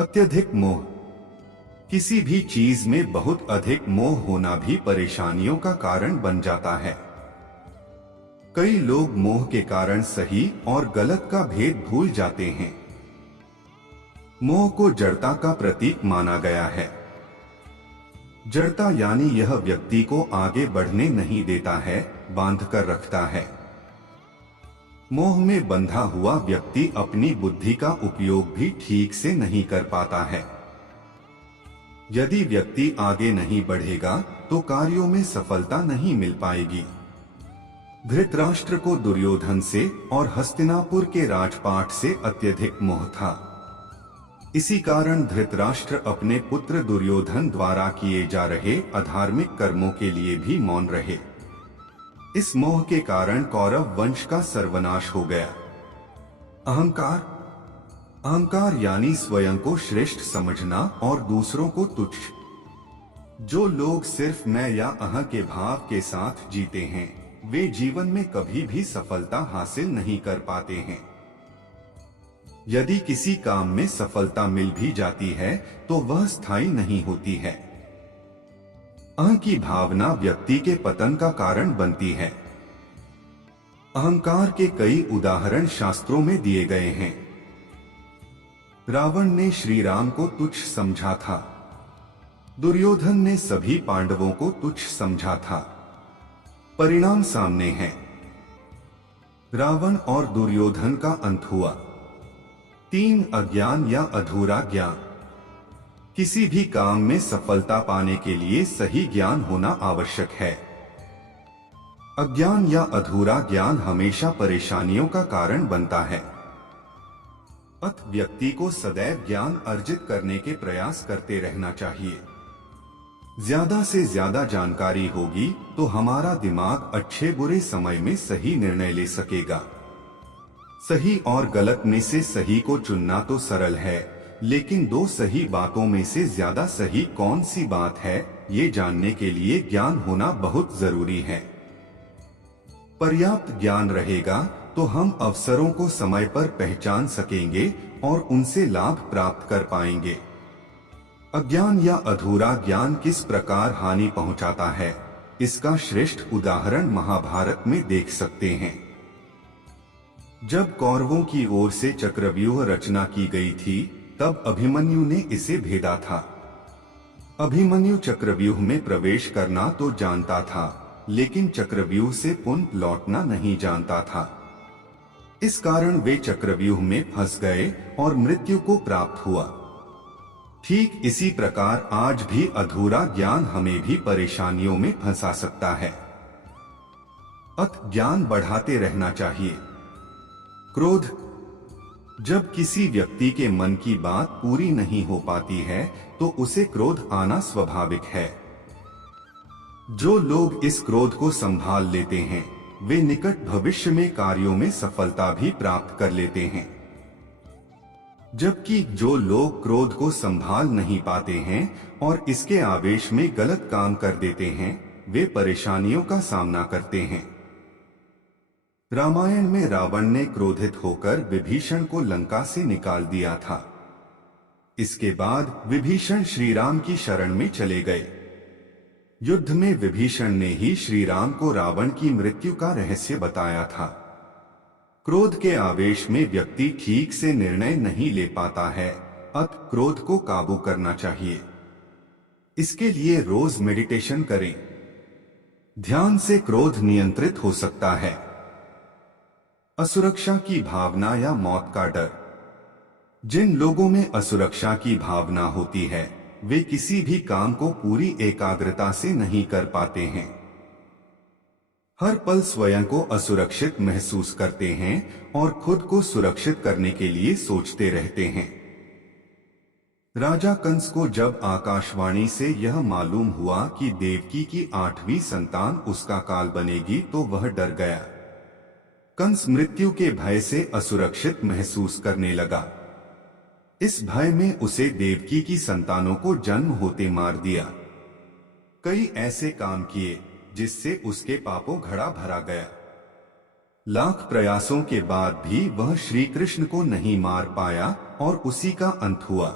अत्यधिक मोह। किसी भी चीज में बहुत अधिक मोह होना भी परेशानियों का कारण बन जाता है। कई लोग मोह के कारण सही और गलत का भेद भूल जाते हैं। मोह को जड़ता का प्रतीक माना गया है। जड़ता यानी यह व्यक्ति को आगे बढ़ने नहीं देता है, बांध कर रखता है। मोह में बंधा हुआ व्यक्ति अपनी बुद्धि का उपयोग भी ठीक से नहीं कर पाता है। यदि व्यक्ति आगे नहीं बढ़ेगा तो कार्यों में सफलता नहीं मिल पाएगी। धृतराष्ट्र को दुर्योधन से और हस्तिनापुर के राजपाट से अत्यधिक मोह था। इसी कारण धृतराष्ट्र अपने पुत्र दुर्योधन द्वारा किए जा रहे अधार्मिक कर्मों के लिए भी मौन रहे। इस मोह के कारण कौरव वंश का सर्वनाश हो गया। अहंकार। अहंकार यानी स्वयं को श्रेष्ठ समझना और दूसरों को तुच्छ। जो लोग सिर्फ मैं या अहं के भाव के साथ जीते हैं, वे जीवन में कभी भी सफलता हासिल नहीं कर पाते हैं। यदि किसी काम में सफलता मिल भी जाती है तो वह स्थायी नहीं होती है। अहं की भावना व्यक्ति के पतन का कारण बनती है। अहंकार के कई उदाहरण शास्त्रों में दिए गए हैं। रावण ने श्री राम को तुच्छ समझा था। दुर्योधन ने सभी पांडवों को तुच्छ समझा था। परिणाम सामने है। रावण और दुर्योधन का अंत हुआ। 3 अज्ञान या अधूरा ज्ञान। किसी भी काम में सफलता पाने के लिए सही ज्ञान होना आवश्यक है। अज्ञान या अधूरा ज्ञान हमेशा परेशानियों का कारण बनता है। अत व्यक्ति को सदैव ज्ञान अर्जित करने के प्रयास करते रहना चाहिए। ज्यादा से ज्यादा जानकारी होगी तो हमारा दिमाग अच्छे बुरे समय में सही निर्णय ले सकेगा। सही और गलत में से सही को चुनना तो सरल है, लेकिन 2 सही बातों में से ज्यादा सही कौन सी बात है, ये जानने के लिए ज्ञान होना बहुत जरूरी है। पर्याप्त ज्ञान रहेगा तो हम अवसरों को समय पर पहचान सकेंगे और उनसे लाभ प्राप्त कर पाएंगे। अज्ञान या अधूरा ज्ञान किस प्रकार हानि पहुंचाता है, इसका श्रेष्ठ उदाहरण महाभारत में देख सकते हैं। जब कौरवों की ओर से चक्रव्यूह रचना की गई थी, तब अभिमन्यु ने इसे भेदा था। अभिमन्यु चक्रव्यूह में प्रवेश करना तो जानता था, लेकिन चक्रव्यूह से पुनः लौटना नहीं जानता था। इस कारण वे चक्रव्यूह में फंस गए और मृत्यु को प्राप्त हुआ। ठीक इसी प्रकार आज भी अधूरा ज्ञान हमें भी परेशानियों में फंसा सकता है। अत ज्ञान बढ़ाते रहना चाहिए। क्रोध। जब किसी व्यक्ति के मन की बात पूरी नहीं हो पाती है तो उसे क्रोध आना स्वाभाविक है। जो लोग इस क्रोध को संभाल लेते हैं, वे निकट भविष्य में कार्यों में सफलता भी प्राप्त कर लेते हैं। जबकि जो लोग क्रोध को संभाल नहीं पाते हैं और इसके आवेश में गलत काम कर देते हैं, वे परेशानियों का सामना करते हैं। रामायण में रावण ने क्रोधित होकर विभीषण को लंका से निकाल दिया था। इसके बाद विभीषण श्री राम की शरण में चले गए। युद्ध में विभीषण ने ही श्री राम को रावण की मृत्यु का रहस्य बताया था। क्रोध के आवेश में व्यक्ति ठीक से निर्णय नहीं ले पाता है, अत क्रोध को काबू करना चाहिए। इसके लिए रोज मेडिटेशन करें। ध्यान से क्रोध नियंत्रित हो सकता है। असुरक्षा की भावना या मौत का डर। जिन लोगों में असुरक्षा की भावना होती है, वे किसी भी काम को पूरी एकाग्रता से नहीं कर पाते हैं। हर पल स्वयं को असुरक्षित महसूस करते हैं और खुद को सुरक्षित करने के लिए सोचते रहते हैं। राजा कंस को जब आकाशवाणी से यह मालूम हुआ कि देवकी की 8वीं संतान उसका काल बनेगी तो वह डर गया। कंस मृत्यु के भय से असुरक्षित महसूस करने लगा। इस भय में उसे देवकी की संतानों को जन्म होते मार दिया। कई ऐसे काम किए जिससे उसके पापों घड़ा भरा गया। लाख प्रयासों के बाद भी वह श्री कृष्ण को नहीं मार पाया और उसी का अंत हुआ।